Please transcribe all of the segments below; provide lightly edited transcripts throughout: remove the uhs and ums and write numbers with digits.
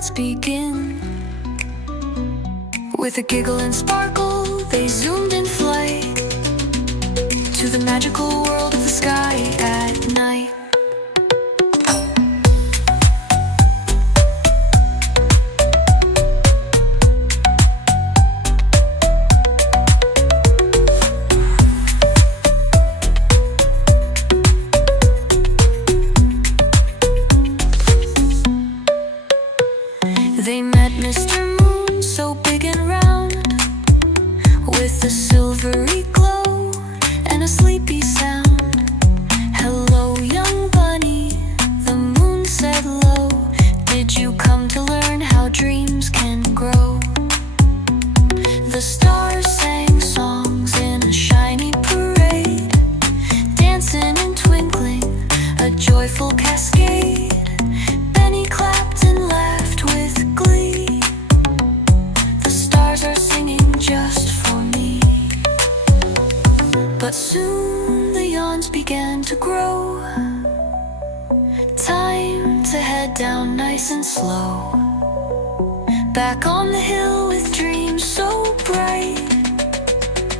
let's begin. With a giggle and sparkle, they zoomed in flight to the magical world of the sky at night. They met Mr. Moon, so big and round, with a silvery glow and a sleepy sound. "Hello, young bunny," the moon said low. "Did you come to learn how dreams can grow?" The stars sang songs in a shiny parade, dancing and twinkling, a joyful cascade. Benny clapped and laughed with glee. "The stars are singing just for me." But soon the yawns began to grow. Time to head down nice and slow, back on the hill with dreams so bright.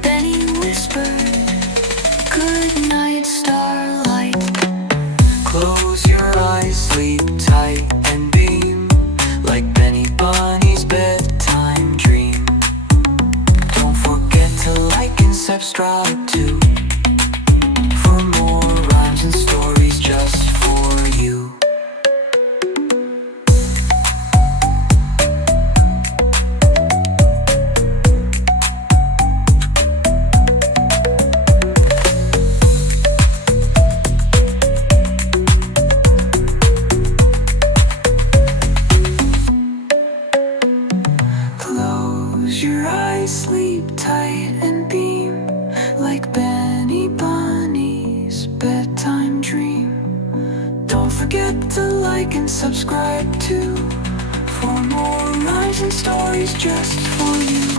Benny whispered, "Good night, starlight." Close your eyes, sleep tight and beam, like Benny Bunny's bedtime dream. Don't forget to like and subscribe too, for more rhymes and stories just for you. Close your eyes, sleep tight and beam, like Benny Bunny's bedtime dream. Don't forget to like and subscribe too, for more rhymes and stories just for you.